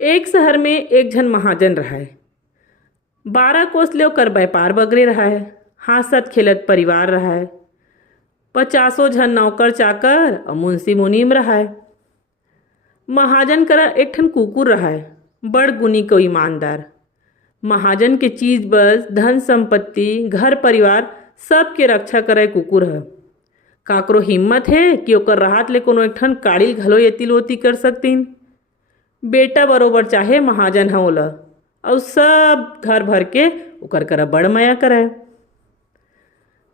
एक शहर में एक झन महाजन रहाय। 12 कोस ले ओकर व्यापार बगरे रहाय। हंसत खेलत परिवार रहाय। 50 झन नौकर चाकर और मुंशी मुनीम रहाय। महाजन करा एक ठन कुकुर रहाय, बड़ गुनी को ईमानदार। महाजन के चीज बस धन संपत्ति घर परिवार सब के रक्षा करे कुकुर है। काकरो हिम्मत है कि ओकर राहत ले कोनो एक ठन काड़िल घलो एती लोती कर सकतीन। बेटा बरोबर चाहे महाजन ह ओला और सब घर भर के ओकर करा बड़ माया करे।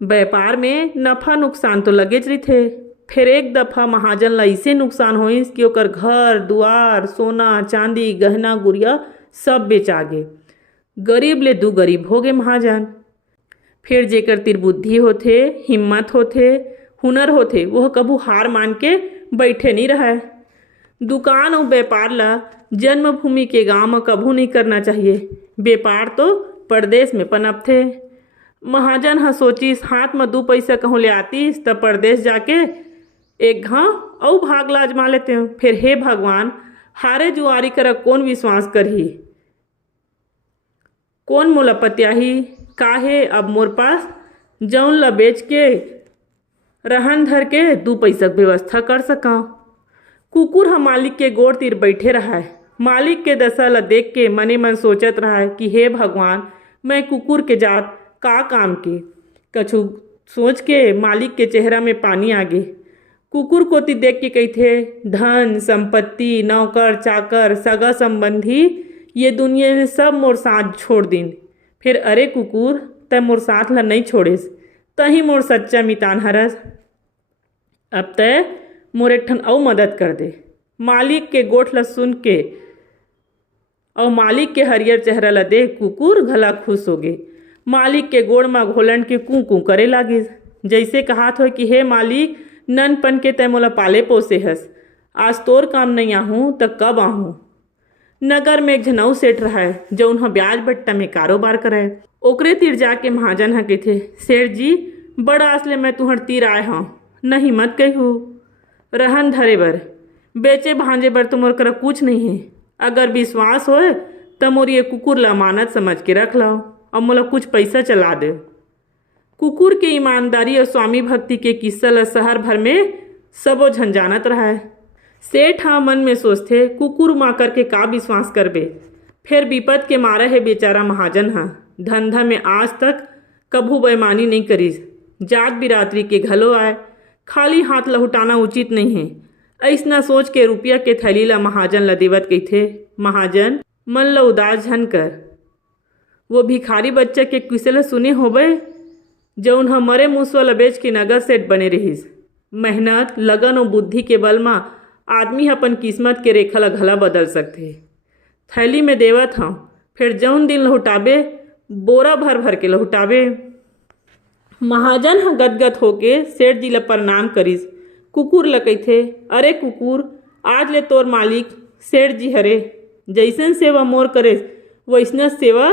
व्यापार में नफा नुकसान तो लगेच रहिथे। फिर एक दफा महाजन ला ऐसे नुकसान होइस कि ओकर घर दुआर सोना चांदी गहना गुड़िया सब बेचा गे। गरीब ले दू गरीब हो गए महाजन। फिर जेकर तिर बुद्धि होथे हिम्मत होथे हुनर होथे वह कभू हार मान के बैठे नहीं रहे। दुकान और व्यापार ला जन्मभूमि के गांव में कभू नहीं करना चाहिए। व्यापार तो परदेश में पनपथे। महाजन ह सोचिस हाथ में 2 पैसा कहूँ ले आतीस तब परदेश जाके एक घाव और भाग ला आजमा लेते हो। फिर हे भगवान हारे जुआरी कर कौन विश्वास करही, कौन मोला पत्याही। काहे अब मोर पास जौन ला बेच के रहन धर के 2 पैसा व्यवस्था कर सका। कुकुर हम मालिक के गोड़ तीर बैठे रहा है। मालिक के दशा ला देख के मने मन सोचत रहा है कि हे भगवान मैं कुकुर के जात का काम के। कछु सोच के मालिक के चेहरा में पानी आ गए। कुकुर कोती देख के कहिथे धन संपत्ति नौकर चाकर सगा संबंधी ये दुनिया में सब मोर साथ छोड़ दिन। फिर अरे कुकुर तय मोर साथ ला नहीं छोड़ेस, तही मोर सच्चा मितान हरस। अब तय मोर एक ठन अउ मदद कर दे। मालिक के गोठ ला सुन के और मालिक के हरियर चेहरा ला देख कुकुर घला खुश हो गे। मालिक के गोड़ में घोलन के कू कू करे लागिस, जैसे कहात हो कि हे मालिक ननपन के तय मोला पाले पोसे हस, आज तोर काम नहीं आहूँ त कब आहूँ। नगर में एक झनऊ सेठ रहा है जो उन्हें ब्याज बट्टा में कारोबार करे। ओकरे तीर जाके महाजन ह कहिथे सेठ जी बड़ा आसले मैं तुहर तीर आए हूँ, नहीं मत कहो रहन धरे बर बेचे भांजे बर तुमोर कर कुछ नहीं है। अगर विश्वास होए तो मोर ये कुकुर ला अमानत समझ के रख लाओ और मोला कुछ पैसा चला दे। कुकुर के ईमानदारी और स्वामी भक्ति के किस्सा ला शहर भर में सबो झन जानत रहा है। सेठ हाँ मन में सोचते कुकुर माकर के का विश्वास करबे। फिर विपद के मारा है बेचारा महाजन हाँ धंधा में आज तक कभू बेईमानी नहीं करीस। जात बिरादरी के घलो आए, खाली हाथ लहुटाना उचित नहीं है। ऐसना सोच के रुपया के थैली ला महाजन ला देवत कहिथे महाजन मन ला उदास झन कर। वो भिखारी बच्चा के किसे ला सुने होबे जौन ह मरे मूसवा ला बेच के नगर सेठ बने रहिस। मेहनत लगन और बुद्धि के बल में आदमी अपन किस्मत के रेखा ला घला बदल सकथे। थैली में देवत हूँ फिर जौन दिन लहुटाबे बोरा भर भर के लहुटाबे। महाजन ह गदगद होके सेठ जी ला प्रणाम करिस। कुकुर ला कहिथे अरे कुकुर आज ले तोर मालिक सेठ जी हरे, जैसन सेवा मोर करे वैसना सेवा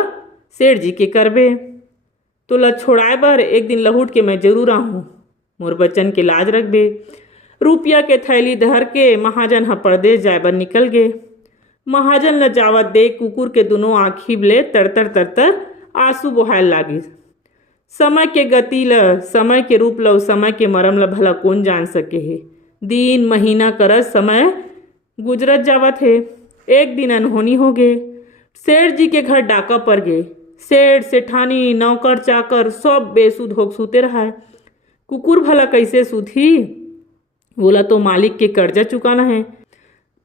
सेठ जी के करबे। तोला छोड़ाए बर एक दिन लहुट के मैं जरूर आहूँ, मोर बच्चन के लाज रखबे। रुपया के थैली धर के महाजन ह परदेश जाए बर निकल गे। महाजन ला जावत देख कुकुर के दोनों आँखी ले तरतर तरतर आंसू बहाय लागिस। समय के गति ला समय के रूप ला समय के मरम ला भला कौन जान सके है। दिन महीना करत समय गुजरत जावत है। एक दिन अनहोनी हो गए। सेठ जी के घर डाका पड़ गए। सेठ सेठानी नौकर चाकर सब बेसुध होक सूते रहा है। कुकुर भला कैसे सूधी, बोला तो मालिक के कर्जा चुकाना है।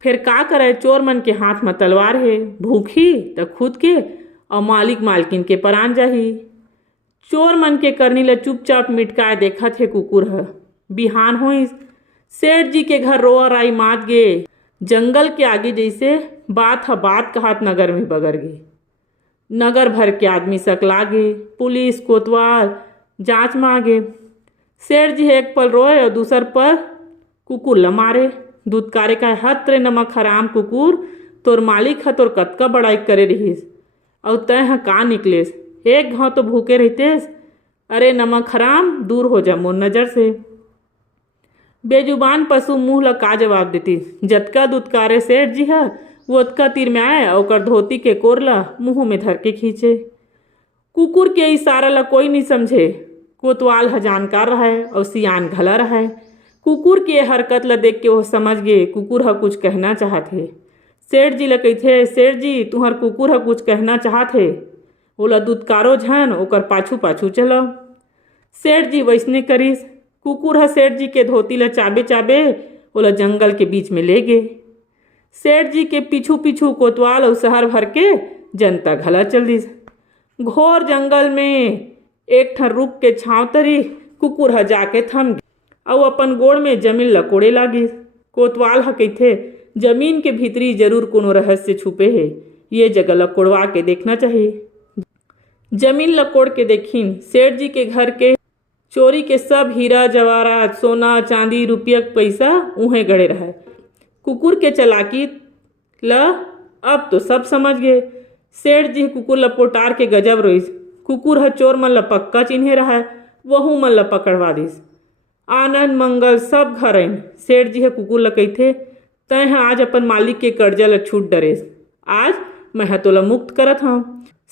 फिर का करे चोर मन के हाथ में तलवार है, भूखी तो खुद के और मालिक मालकिन के परान जाही। चोर मन के करनी ला चुपचाप मिटकाए देखा थे कुकुर ह। बिहान होइस सेठ जी के घर रोआ राई मात गे। जंगल के आगे जैसे बात कहत नगर में बगर गे। नगर भर के आदमी सकला गे, पुलिस कोतवाल जांच में आ गे। सेठ जी एक पल रोए और दूसर पर कुकुर ला मारे। दुदकारे का हत्रे नमक हराम कुकुर तोर मालिक ह तोर कतका बड़ाई करे रहिस और तय ह का निकलेस, एक घाव तो भूखे रहतेस। अरे नमक हराम दूर हो जा मोर नजर से। बेजुबान पशु मुँह ला का जवाब देती। जतका दुदकारे सेठ जी है वो ओतका तीर में आए और ओकर धोती के कोरला मुंह में धर के खींचे। कुकुर के इशारा ला कोई नहीं समझे। कोतवाल ह जानकार रहे और सियान घला रहे। कुकुर के हरकत ला देख के वो समझ गए कुकुर ह कुछ कहना चाहथे। सेठ जी ला कहिथे, सेठ जी तुहर कुकुर ह कुछ कहना चाहथे। ओला दुत्कारो झन ओकर पाछू पाछू चलो। सेठ जी वैसने करिस। कुकुर ह सेठ जी के धोती ला चाबे चाबे ओला जंगल के बीच में ले गे। सेठ जी के पीछू पीछू कोतवाल और शहर भर के जनता घला चल दिस। घोर जंगल में एक ठन रुख के छांव तरी कुकुर ह जाके थम गे और अपन गोड़ में जमीन ला कोड़े लागिस। कोतवाल ह कहिथे, जमीन के भीतरी जरूर कोनो रहस्य छुपे हे, ये जगह ला कोड़वा के देखना चाहिए। जमीन ला कोड़ के देखिन, सेठ जी के घर के चोरी के सब हीरा जवाहरात सोना चांदी रुपया पैसा उहे गड़े रहे। कुकुर के चालाकी ला अब तो सब समझ गए। सेठ जी कुकुर ला पोटार के गजब रोइस। कुकुर ह चोर मन ला पक्का चिन्हे रहा, वहू मन ला पकड़वा दिस। आनंद मंगल सब घर आइन। सेठ जी ह कुकुर ला कहिथे, तैं ह आज अपन मालिक के कर्जा ला छूट डरेस, आज मैं ह तोला मुक्त करत हूँ।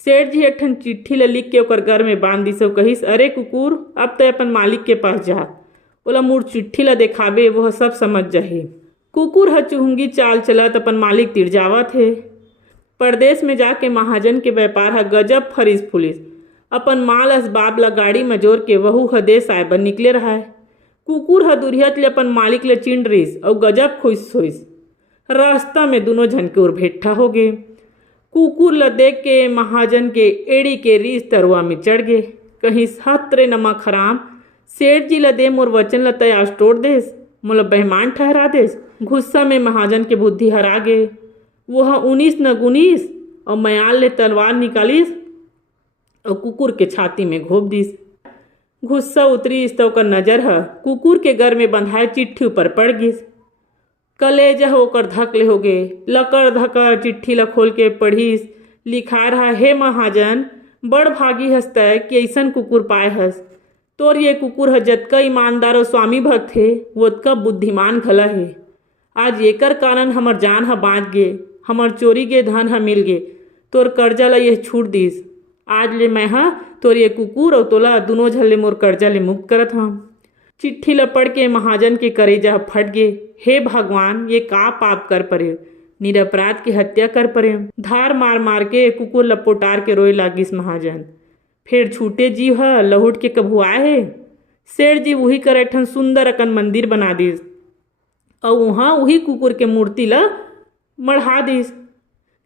सेठ जी एक ठन चिट्ठी ला लिख के ओकर घर में बांध दिस और कहिस, अरे कुकुर अब तय अपन मालिक के पास जा। ओला मुड़ चिट्ठी ला देखाबे वह सब समझ जाही। कुकुर ह चुहंगी चाल चलत अपन मालिक तीर जावत हे। परदेश में जाके महाजन के व्यापार ह गजब फरिस फुलिस। अपन माल असबाब ला गाड़ी में जोर के वहू ह देश आए बर निकले रहा। कुकुर ह दुरिहत ले अपन मालिक ले चिंड रहिस और गजब खुश होइस। रास्ता में दोनों झन के उर भेंठा हो गे। कुकुर ला देख के महाजन के एड़ी के रीस तरुआ में चढ़ गे। कहीं हत्रे नमक हराम, सेठ जी ला दे मोर वचन ला तय आज तोड़ देस, मोला बेईमान ठहरा देस। गुस्सा में महाजन के बुद्धि हरा गे। वह 19 न 19 और मयाल ले तलवार निकालिस और कुकुर के छाती में घोप दिस। गुस्सा उतरिस तो ओकर नजर ह कुकुर के घर में बंधाए चिट्ठी ऊपर पड़ गिस। कलेजा ओकर धक ले हो गे। लकड़ धकर चिट्ठी ला खोल के पढ़िस। लिखा रहा, हे महाजन, बड़ भागी हस तय कि अइसन कुकुर पाए हस। तोर ये कुकुर ह जतका ईमानदार और स्वामी भक्त हे ओतका बुद्धिमान घला हे। आज एकर कारण हमर जान ह बाँच गे, हमर चोरी गे धन ह मिल गे, तोर कर्जा ला यह छूट दिस। आज ले मैं ह तोर ये कुकुर और तोला दोनों झन ले मोर कर्जा ले मुक्त करत हूँ। चिट्ठी ला पढ़ के महाजन के करेजा फट गे। हे भगवान, ये का पाप कर परे, निरपराध की हत्या कर परे। धार मार मार के कुकुर ला पोटार के रोए लागिस महाजन। फिर छूटे जीव ह लहुट के कभू आए हे। सेठ जी वही कर एक ठन सुंदर अकन मंदिर बना दिस और वहाँ वही कुकुर के मूर्ति ला मढ़ा दिस।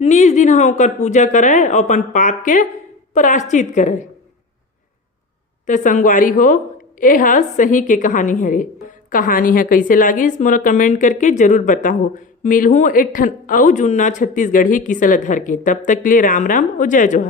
निज दिन ह ओकर पूजा करे और अपन पाप के प्रायश्चित करे। तो संगवारी हो, ए ह सही के कहानी हरे। कहानी है कैसे लागिस मोला कमेंट करके जरूर बताओ। मिलहूँ एक ठन अउ जुन्ना छत्तीसगढ़ी किस्सा ला धर के। तब तक ले राम राम और जय जोहार।